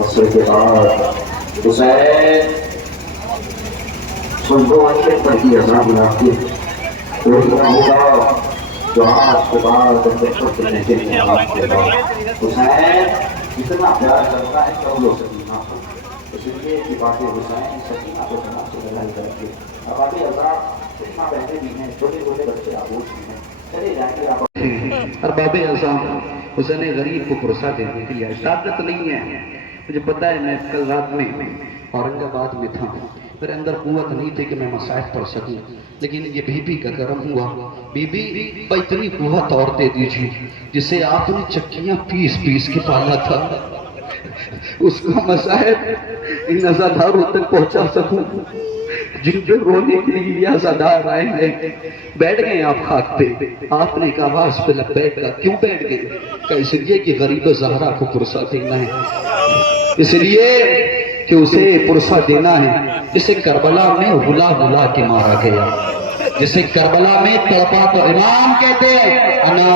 عصر کے بعد حسین سنو عشق پر کی اذان منافی روزنا ہوگا جو آج کے بعد حسین اتنا پیار کرتا ہے کہ وہ سکینہ کو اس لیے کہ بات حسین سکینہ کو جناب سے لڑائی کر کے اب عذاب اتنا پہلے بھی ہیں چھوٹے چھوٹے بچے آبوش بھی ہیں چلے جائیں گے آپ ارباب اعظم حسین غریب کو پرسہ دینے کے لیے طاقت نہیں ہے. مجھے پتا ہے میں کل رات میں اورنگ آباد میں تھا میرے اندر قوت نہیں تھی کہ میں مصائب پڑھ سکوں لیکن یہ بی بی کا کرم ہوا. بی بی اتنی قوت اور دے دیجیے جسے آپ نے چکیاں پیس پیس کے پالا تھا اس کا مصائب ان عزاداروں تک پہنچا سکوں جن پہ رونے کے لیے یہ عزادار آئے ہیں. بیٹھ گئے آپ خاک پہ آپ نے ایک آواز پہ لبیک کا کیوں بیٹھ گئے کہ اس لیے کہ غریب زہرا کو پرسہ دینا ہے اس لیے کہ اسے پرسہ دینا ہے جسے کربلا میں غلا غلا کے مارا گیا جسے کربلا میں تڑپا تو امام کہتے ہیں انا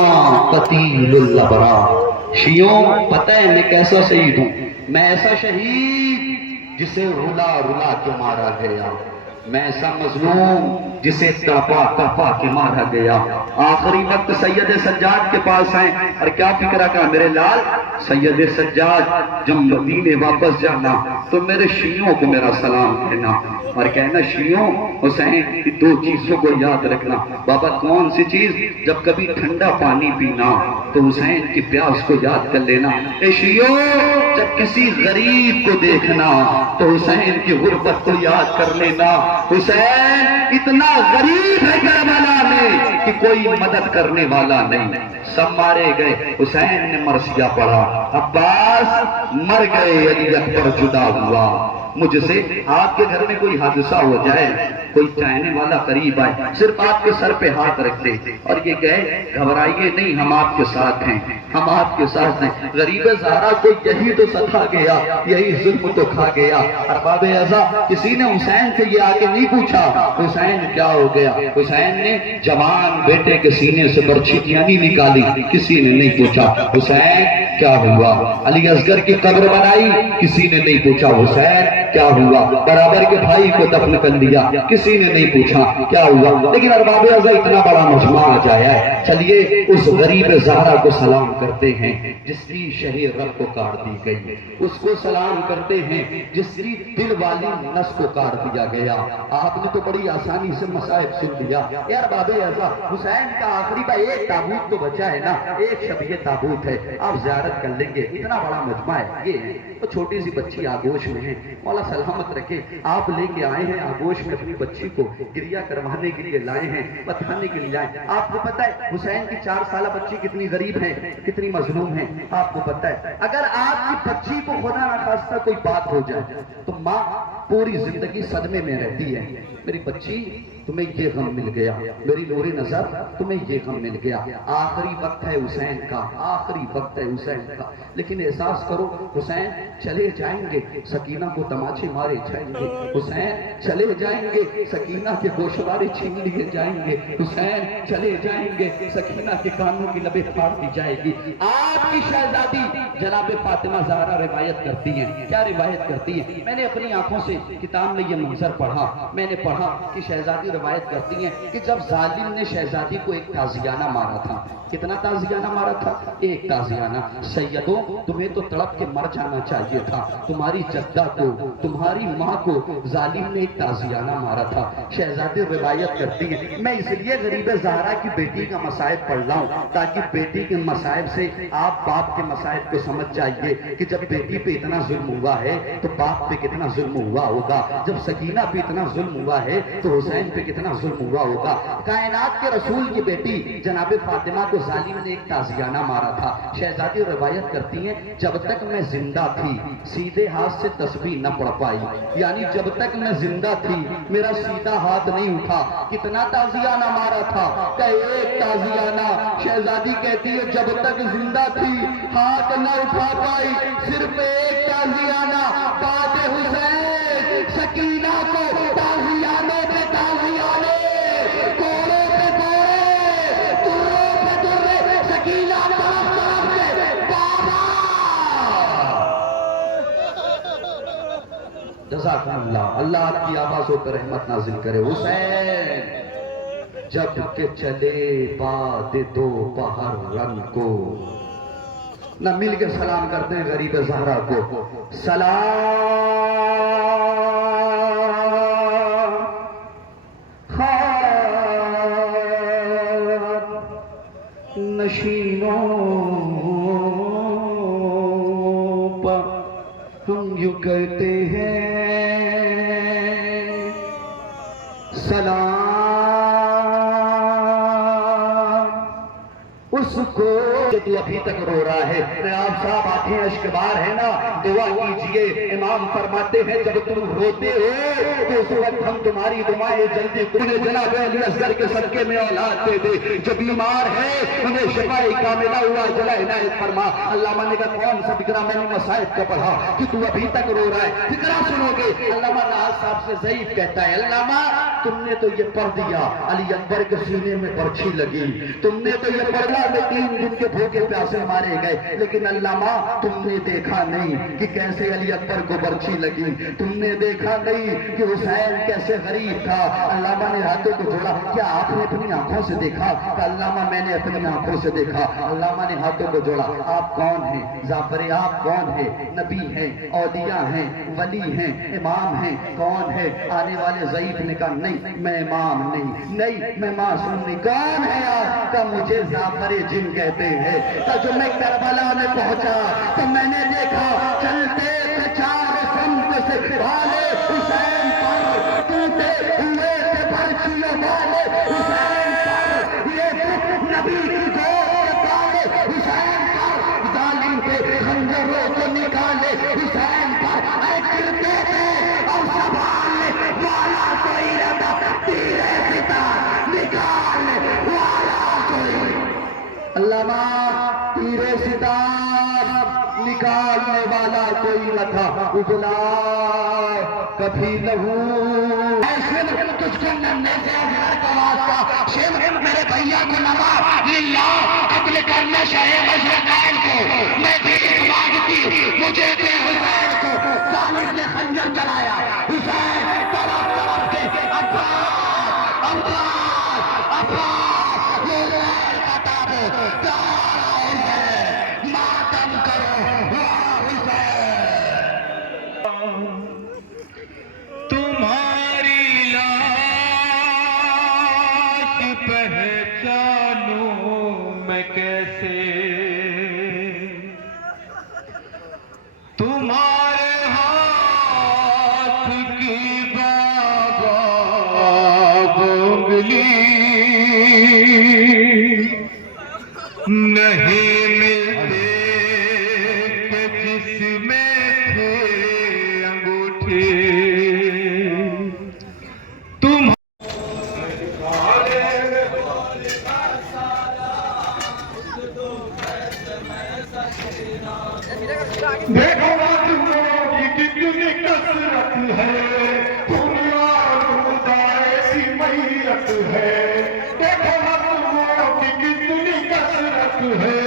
قتیل الابرار. شیعوں پتہ ہے میں کیسا شہید ہوں میں ایسا شہید جسے رلا رلا کے مارا گیا میں ایسا مظلوم جسے تڑپا تڑپا کے مارا گیا. آخری وقت سید سجاد کے پاس آئے اور کیا فکرہ کہا میرے لال سید سجاد جب مدینے واپس جانا تو میرے شیعوں کو میرا سلام کہنا اور کہنا شیعوں حسین کی دو چیزوں کو یاد رکھنا. بابا کون سی چیز جب کبھی ٹھنڈا پانی پینا تو حسین کی پیاس کو یاد کر لینا. اے شیعوں جب کسی غریب کو دیکھنا تو حسین کی غربت کو یاد کر لینا. حسین اتنا غریب ہے کربلا میں کہ کوئی مدد کرنے والا نہیں سب مارے گئے. حسین نے مرثیہ پڑھا عباس مر گئے علی اکبر جدا ہوا. مجھ سے آپ کے گھر میں کوئی حادثہ ہو جائے کوئی چاہنے والا قریب آئے صرف آپ کے سر پہ ہاتھ رکھ دے اور یہ کہے گھبرائیے نہیں ہم آپ کے ساتھ ہیں ہم آپ کے ساتھ ہیں. غریب زہرا کو یہی تو ستا گیا یہی ظلم تو کھا گیا. ارباب اعظم کسی نے حسین سے یہ آگے نہیں پوچھا حسین کیا ہو گیا. حسین نے جوان بیٹے کے سینے سے برچھیاں نہیں نکالی کسی نے نہیں پوچھا حسین کیا ہوا. علی اصغر کی قبر بنائی کسی نے نہیں پوچھا حسین کیا ہوا. برابر کے بھائی کو دفن کر دیا کسی نے نہیں پوچھا کیا ہوا. لیکن ارباب اعظم اتنا بڑا مجمع آ جایا ہے چلیے اس غریب زہرا کو سلام کرتے ہیں جس کی شہر رب کو کاٹ دی گئی اس کو سلام کرتے ہیں جس کی دل والی نس کو کاٹ دیا گیا. آپ نے تو بڑی آسانی سے مصائب سن لیا. یار ارباب اعظم حسین کا آخری با ایک تابوت تو بچا ہے نا ایک شبیہ تابوت ہے آپ زیارت کر لیں گے. اتنا بڑا مجمع ہے یہ تو چھوٹی سی بچی آگوش میں ہے مولا سلامت رکھے آپ لے کے آئے ہیں آگوش میں اپنی بچی کو گریا کروانے کے لیے لائے ہیں بتانے کے لیے لائے. آپ کو پتہ ہے حسین کی 4 سالہ بچی کتنی غریب ہے کتنی مظلوم ہے. آپ کو پتہ ہے اگر آپ کی بچی کو خدا نخواستہ کوئی بات ہو جائے تو ماں پوری زندگی صدمے میں رہتی ہے. میری بچی تمہیں یہ غم مل گیا میری نور نظر تمہیں یہ غم مل گیا. آخری وقت ہے حسین کا آخری وقت ہے حسین کا. لیکن احساس کرو حسین چلے جائیں گے سکینہ کو تماچے مارے جائیں گے. حسین چلے جائیں گے سکینہ کے گوشوارے چھین لیے جائیں گے. حسین چلے جائیں گے سکینہ کے کانوں کی لبیں پھاڑ دی جائے گی. آپ کی شہزادی جناب فاطمہ زہرا روایت کرتی ہیں کیا روایت کرتی ہیں میں نے اپنی آنکھوں سے کتاب میں یہ منظر پڑھا میں نے پڑھا کہ شہزادی روایت کرتی ہیں کہ جب ظالم نے شہزادی کو ایک تازیانہ مارا تھا کتنا تازیانہ مارا تھا ایک تازیانہ. سیدوں تمہیں تو تڑپ کے مر جانا چاہیے تھا تمہاری جدہ کو تمہاری ماں کو ظالم نے ایک تازیانہ مارا تھا. شہزادی روایت کرتی ہے میں اس لیے غریب زہرا کی بیٹی کا مصائب پڑھ رہا ہوں تاکہ بیٹی کے مصائب سے آپ باپ کے مصائب کو سمجھ جائیے کہ جب بیٹی پہ اتنا ظلم ہوا ہے تو باپ پہ کتنا ظلم ہوا ہوگا. جب سکینہ پہ اتنا ظلم ہوا ہے تو حسین پہ پہ کتنا ظلم ہوا ہوگا. کائنات کے رسول کی بیٹی جناب فاطمہ کو ظالم نے ایک تازیانہ مارا تھا. شہزادی روایت کرتی ہیں جب تک میں زندہ تھی سیدھے ہاتھ سے تسبیح نہ پڑھ پائی. یعنی جب تک میں زندہ تھی میرا سیدھا ہاتھ نہیں اٹھا. کتنا تازیانہ مارا تھا کہ ایک تازیانہ. شہزادی کہتی ہے جب تک زندہ تھی ہاتھ نہ اٹھا پائی, صرف ایک تازیانہ. بات حسین سکینہ کو تازیانے پہ تازیانے, کوڑے پہ کوڑے, درے پہ درے, سکینہ طرف طرف سے بابا. جزاکم اللہ. اللہ آپ کی آوازوں پر رحمت نازل کرے. حسین جب کہ چلے باد دو پہر رنگ کو. نہ مل کے سلام کرتے ہیں غریب زہرا کو. سلام نشینوں پر ہم یوں کہتے ہیں سلام اس کو جو تو ابھی تک رو رہا ہے. آپ صاحب آنکھیں اشک بار ہے نا, دعا کیجئے. امام فرماتے ہیں جب تم روتے ہو تو اس وقت ہم تمہاری دعائیں جلدی تمہیں جناب علی اصغر کے صدقے میں اولاد دے دے. جو بیمار ہے انہیں شفاء کاملہ ہوا جلا عنایت فرما. علامہ نے کہا کون سا فکرہ میں نے مصائب کا پڑھا کہ تو ابھی تک رو رہا ہے, فکرہ سنو گے. علامہ ناز صاحب سے ضعیف کہتا ہے علامہ تم نے تو یہ پڑھ دیا علی اکبر کے سینے میں برچھی لگی, تم نے تو یہ پڑھا 3 دن کے بھوکے پیاسے مارے گئے, لیکن علامہ تم نے دیکھا نہیں کہ کیسے علی اکبر کو برچھی لگی, تم نے دیکھا نہیں کہ حسین کیسے غریب تھا. علامہ نے ہاتھوں کو جوڑا. کیا آپ نے اپنی آنکھوں سے دیکھا؟ کہ علامہ میں نے اپنی آنکھوں سے دیکھا. علامہ نے ہاتھوں کو جوڑا. آپ کون ہیں جعفر؟ آپ کون ہیں؟ نبی ہیں, اولیاء ہیں, ولی ہیں, امام ہیں, کون ہے؟ آنے والے ضعیف نے کہا نہیں میں امام نہیں, نہیں میں معصوم نہیں. کون ہے آپ؟ کہ مجھے جعفر جن کہتے ہیں. کہ جو میں کربلا میں پہنچا تو میں نے دیکھا چلتے تھے 4 سمت سے بھالے حسین پر, ٹوٹے ہوئے تھے برچھیوں والے حسین پر, یہ نبی کی گود ڈالے حسین پر, ظالم کے خنجروں کو نکالے حسین پر. اے گرتے تھے اور سنبھالنے والا کوئی رہتا, تیرے ستا نکالنے والا کوئی. علامہ تیرے ستار نکالنے والا کوئی نہ تھا. اجلا کبھی لہو تجھ کو نمنے سے اظہر کا واسطہ. شیخ میرے بھیا کو نماز للہ قتل کرنے شاہ مشرقین کو میں بھی مانگتی, مجھے دے حسین کو. ظالم نے خنجر چلایا حسین طرف طرف سے عباس عباس عباس یہ لہر کا تابو ماتم کرو حسین. تمہاری لاش پہچانوں میں کیسے, تمہارے ہاتھ کی بابا انگلی نہیں ملتے کہ جس میں تھے انگوٹھے. تم دیکھو آدموں کی کتنی کثرت ہے, دنیا روزہ ایسی میت ہے. دیکھو آدموں کی کتنی کثرت ہے,